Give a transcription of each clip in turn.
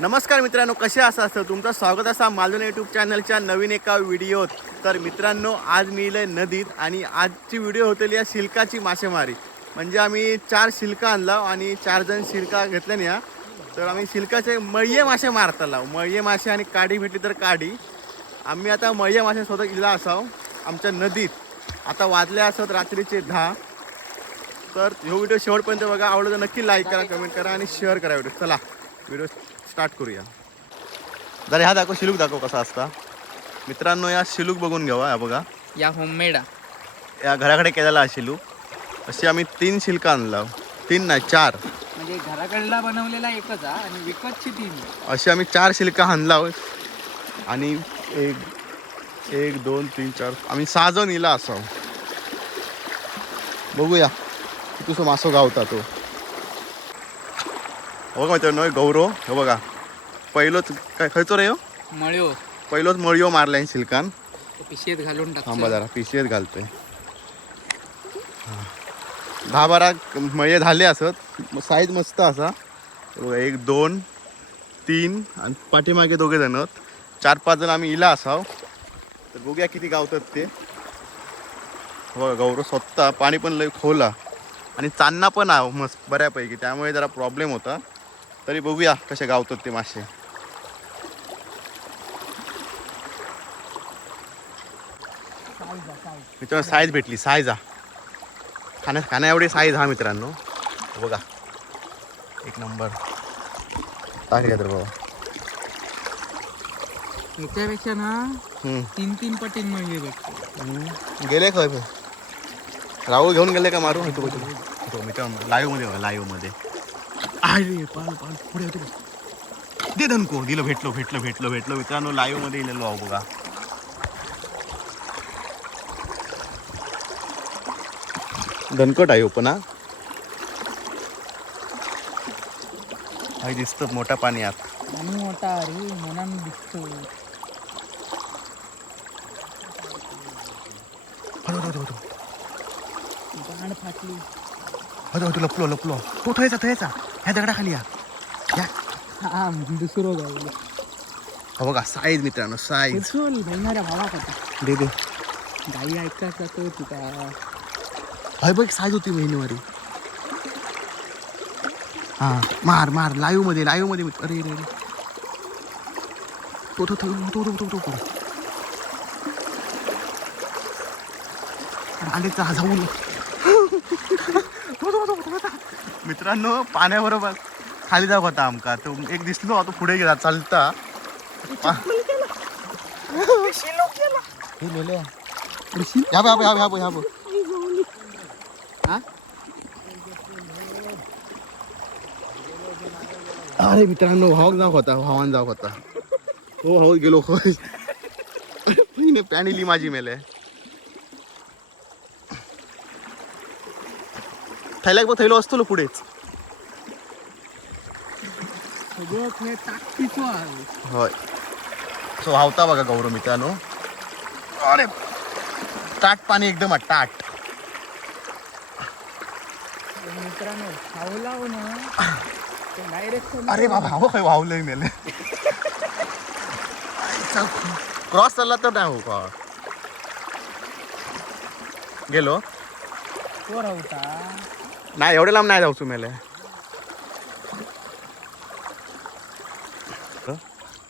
नमस्कार मित्रांनो कसे असं असतं तुमचं स्वागत असा मालवण यूट्यूब चॅनलच्या नवीन एका व्हिडिओत तर मित्रांनो आज मी इले नदीत आणि आजची व्हिडिओ होतेली या शिल्काची मासेमारी. म्हणजे आम्ही चार शिल्का आणला आणि चार जण शिल्का घेतल्या ना या तर आम्ही शिल्काचे मळये मासे मारताला. मळये मासे आणि काडी भेटली तर काडी. आम्ही आता मळये मासे स्वतः इला असाव आमच्या नदीत. आता वाजले असत रात्रीचे दहा. तर ह्यो व्हिडिओ शेवटपर्यंत बघा. आवडलं तर नक्की लाईक करा कमेंट करा आणि शेअर करा व्हिडिओ चला व्हिडिओ स्टार्ट करूया. जरा ह्या दाखव शिलूक दाखव कसा असता. मित्रांनो या शिलूक बघून घ्यावा या बघा. या होममेड या घराकडे केलेला हा शिलूक. अशी आम्ही तीन शिल्का आणला. तीन नाही चार. म्हणजे घराकडला बनवलेला एकच हा आणि विकतची तीन. अशी आम्ही चार शिल्का आणला आणि एक एक दोन तीन चार आम्ही सहा जण इला असाव. बघूया. तुझं मासो गावता तो. बघा मित्रांनो गौरव हे बघा. पहिलोच काय खयचो रे हो मळ्यो. पहिलोच मळयो मारलाय शिल्कान पिशेत घालून थांबा जरा पिशवीत घालतोय. हा. दहा बारा मये झाले असत. साईज मस्त असा. बघा एक दोन तीन आणि पाठीमागे दोघे जण. चार पाच जण आम्ही इला असाव. तर बघूया किती गावतात ते. हो बघा गौरव स्वतः पाणी पण लय खोला आणि चांदणा पण आहे मस्त बऱ्यापैकी. त्यामुळे जरा प्रॉब्लेम होता. तरी बघूया कसे गावतात ते मासे. मित्रांनो साईज भेटली साईज हा खाण्या खाण्या एवढी साईज हा मित्रांनो. बघा. एक नंबर टाकल्या तर बाबा याच्यापेक्षा ना. तीन तीन पटीन म्हणजे भेटतो. गेले काय? राहुल घेऊन गेले का मारू मित्रांनो लाईव्हमध्ये लाईव्हमध्ये. अरे पाल पाल पुढे होते. दे धनको दिलं भेटलो भेटलो भेटलो भेटलो. मित्रांनो लाईव्हमध्ये इलेलो आहो बघा. धनकट आहे पण हा. दिसतं मोठा पाणी आत. मोठा अरे मनान दिसतो गाण फाटली. हळू लपलो लपलो. तो थयचा थयचा. ह्या दगडाखाली या. या. हा दुसरं गावलं हा बघा साईज मित्रांनो साईज कुठून बहिणाऱ्या भावा का दे दे. गाई ऐकायचा तो तुका हाय बघ साईज होती महिनेवारी. हा मार मार लाईव्हमध्ये लाईव्हमध्ये मित्र- अरे अरे अरे. तो तो तो तो तो तो तो तो. आले तर जाऊन. तो, तो, तो, तो, तो. मित्रांनो पाण्याबरोबर खाली जाऊ होता आमका. तो एक दिसलो तो पुढे गेला चालता. हे. हा? अरे मित्रांनो भावाक जाऊ होता भावान जाऊ होता. हो हो गेलो पॅन इली माझी मेले. थैल्याक बघ थैलो असतो पुढेच होय. सो हावता बघा गौरव मित्रांनो. अरे टाट पाणी एकदम तर मित्रांनो डायरेक्ट अरे बाबा हो काय मेले क्रॉस चालला तर नाही हो का? गेलो. कोर होता? नाही एवढे लांब नाही जाऊ मेले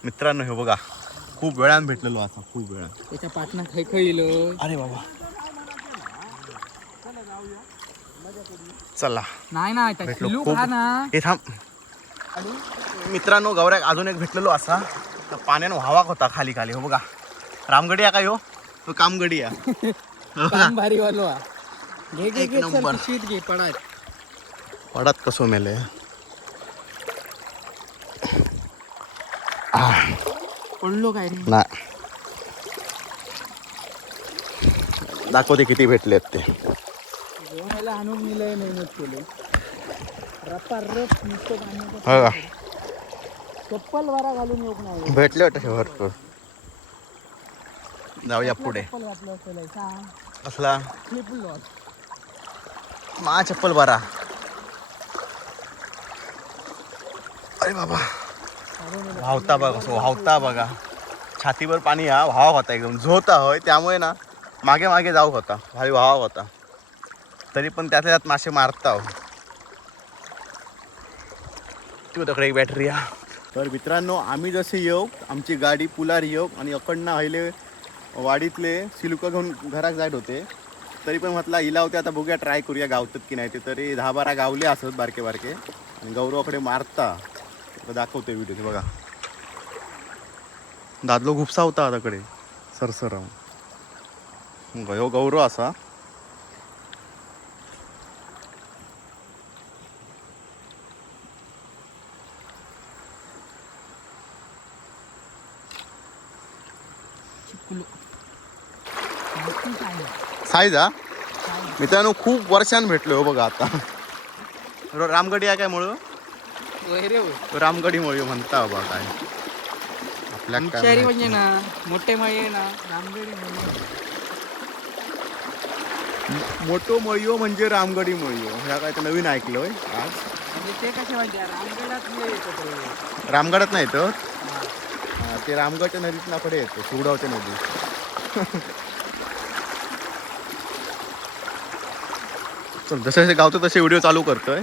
मित्रांनो हे बघा. खूप वेळान भेटलेलो असा खूप वेळा त्याच्या पाटणा खाय खाईल. अरे बाबा. चला. नाही ना भेटलो. खूप हे थांब. मित्रांनो गौऱ्याक अजून एक भेटलेलो असा. तर पाण्यानं व्हावाक होता खाली खाली हो बघा. रामगडी या का यो तो कामगडी या काम भारी वालो हा. एक नंबर. पिशवीत घे पडात पडत कसो मेले? पडलो काय ना दाखवते किती भेटलेत ते. आणून मिळाय मेहनत केली. नुसतं पाण्याचं हो का? चप्पल वारा घालून येऊ नाही भेटले वाटतं भरपूर. जाऊया पुढे. चप्पल घातलं असेल सांग असला फ्लिप लॉट मा चप्पल बरा अरे बाबा. वाहता बघा कसं वाहता बघा. छातीवर पाणी हा वाहक होता एकदम. झोता होय त्यामुळे ना मागे मागे जाऊ होता. भारी वाहक होता. तरी पण त्यातल्या त्यात मासे मारता हो. तू तकडे एक बॅटरी हा. तर मित्रांनो आम्ही जसे येऊ आमची गाडी पुलार येऊ आणि अकडनं अहिले वाडीतले सिलुका घेऊन घरात जायत होते. तरी पण म्हटलं हिला होते आता बघूया ट्राय करूया गावतात की नाही ते. तरी दहा बारा गावले असत बारके बारके. आणि गौरवाकडे मारता. आता दाखवते व्हिडिओ बघा. दादलो घुपसा होता आताकडे. सरसर हो गौरव असा. साईज हा? मित्रांनो खूप वर्षान भेटलो हो बघा आता. रो- रामगडी आहे काय होय रामगडी मळी म्हणता बा काय. आपल्या माहिती. म्हणजे ना मोठे मळे ना रामगडी मळे. मोठो मळियो म्हणजे रामगडी मळियो. ह्या काय तर नवीन ऐकलोय आज. म्हणजे ते कसे म्हणजे रामगडात नाही तर ते रामगडच्या नदीत नाकडे येतो सुगडावच्या नदी. चल जसे जसे गावतो तसे व्हिडिओ चालू करतोय.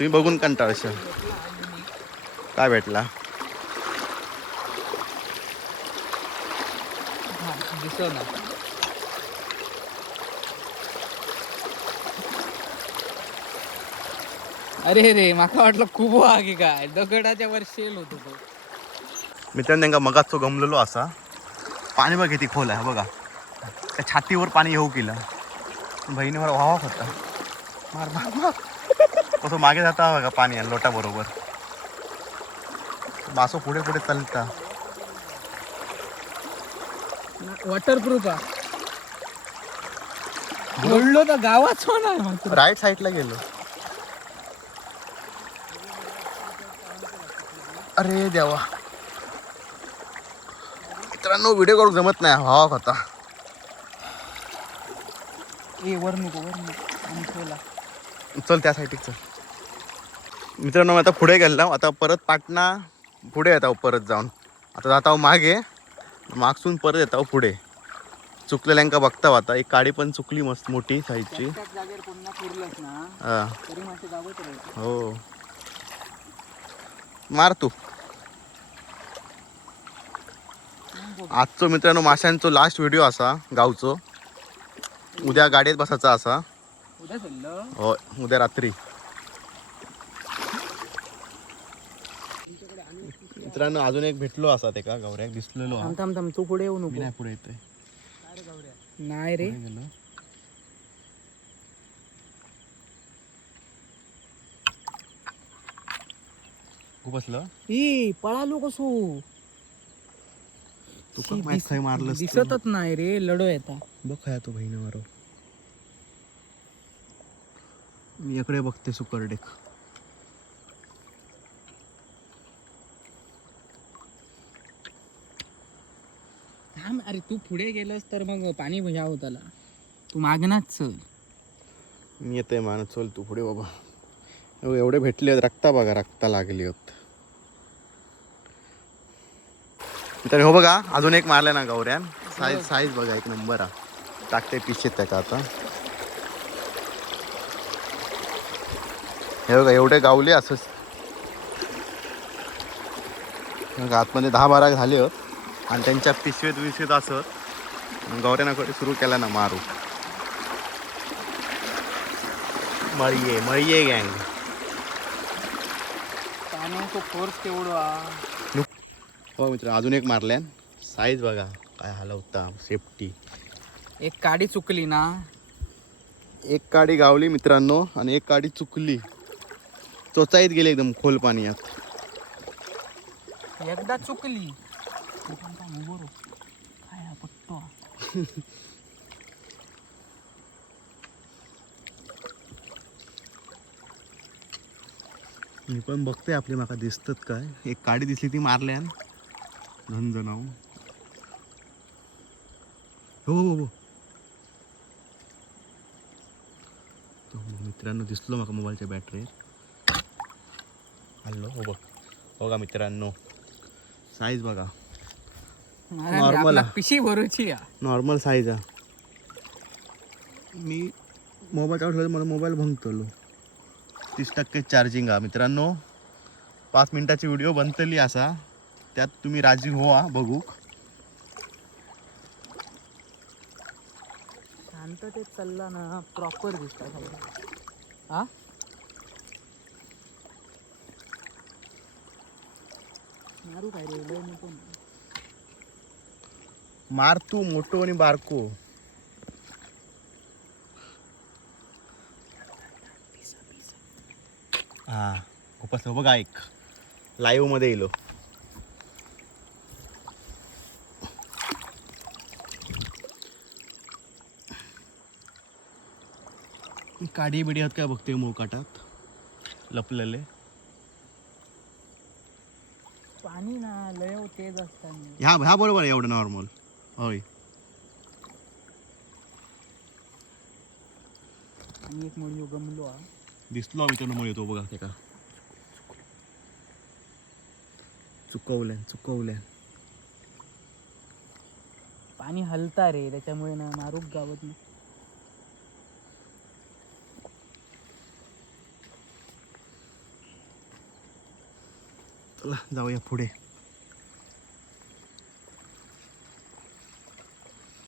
तुम्ही बघून कंटाळशा काय भेटला? अरे रे माका वाटलं खूप आहे काय? दगडाच्या वर शेल होतो तो. मित्रांनो त्यांना मगाच तो गमलेलो असा. पाणी बघ किती खोल आहे बघा. त्या छातीवर पाणी येऊ केलं. बहिणीवर वावा होता मार मार मार. कसं मागे जाता बघा पाणी आणि लोटा बरोबर मासो पुढे पुढे चालता. वॉटरप्रूफ बोललो तर गावाच होणार. राईट साईडला गेलो. अरे देवा. मित्रांनो व्हिडिओ करू जमत नाही. हवा होता ए वर नको वर नको. चल त्या साईडीक चल. मित्रांनो मी आता पुढे गेलो आता परत पाटणा पुढे येतो परत जाऊन. आता जाता मागे. मागसून परत येतो पुढे. चुकलेल्यांका बघता आता. एक काडी पण चुकली मस्त मोठी साईजची. हा. मार तू. आजचो मित्रांनो माशांचो लास्ट व्हिडिओ असा गावचो. उद्या गाडीत बसायचा असा. उद्या हो उद्या रात्री. मित्रांनो अजून एक भेटलो असा ते का गौऱ्याक दिसलेलो हा. थांब थांब थांब तू पुढे येऊ मी नको नाही पुढे येतोय. नाही रे. पुढे गेलो. खूप बसलं? ई पळालो कसो? तू खय मारलंस तू? दिसतच नाही रे लढो येता. बघ काय तो बहिणी मारो मी इकडे बघते सुकरडेक. थांब अरे तू पुढे गेलस तर मग पाणी ह्या होताला. तू मागणार चल. मी येते मान चल तू पुढे बाबा. एव- एवढे भेटले आहेत रक्ता बघा रक्ता लागली होत तर हो बघा अजून एक मारलं ना गौऱ्यान. साईज साईज बघा एक नंबर हा टाकते पिशेत त्याचा आता. हे बघा एवढे गावले असंच बघा, आतमध्ये दहा बारा झाले होत आणि त्यांच्या पिशवेत विशवेत असत गौऱ्यानाकडे सुरू केला ना मारू. मळीये मळीये गँग पाण्याचा फोर्स केवढा? हा. हो मित्र अजून एक मारल्यान. साईज बघा काय हलवता सेफ्टी एक काडी चुकली ना? एक काडी गावली मित्रांनो आणि एक काडी चुकली. चोचाईत गेली एकदम खोल पाण्यात. एकदा चुकली. थांब, पट्टो मी पण बघते आपली माका दिसतात काय. एक काडी दिसली ती मारल्यान. झंझणाव हो हो हो. तो मित्रांनो दिसलो माका मोबाईलच्या बॅटरी हल्लो हो बघ. हो बघा मित्रांनो? साईज बघा. मला Normal आपला आहे. पिशी भरूची या नॉर्मल साईज आहे मी मोबाईल ठेवलं मला मोबाईल भंगतलो. तीस टक्के चार्जिंग आहे मित्रांनो पाच मिनिटाची व्हिडिओ बनतली असा. त्यात तुम्ही राजी व्हा बघू. शांततेत चालला ना प्रॉपर दिसतात हा मारू काय रे लय नको ना. मार तू मोठो आणि बारको. हा खूपच बघा एक. लाईव्हमध्ये येलो. काडी बिडी आहेत काय बघते मोकाटात लपलेले. पाणी ना लय तेज असताना ह्या ह्या बरोबर आहे एवढं नॉर्मल होय. आणि एक म्हणजे गमलो हा. दिसलो आम्ही त्यांना येतो बघा ते का. चुकवल्या चुकवल्या. पाणी हलता रे त्याच्यामुळे ना मारूक गावत नाही. चला जाऊया पुढे.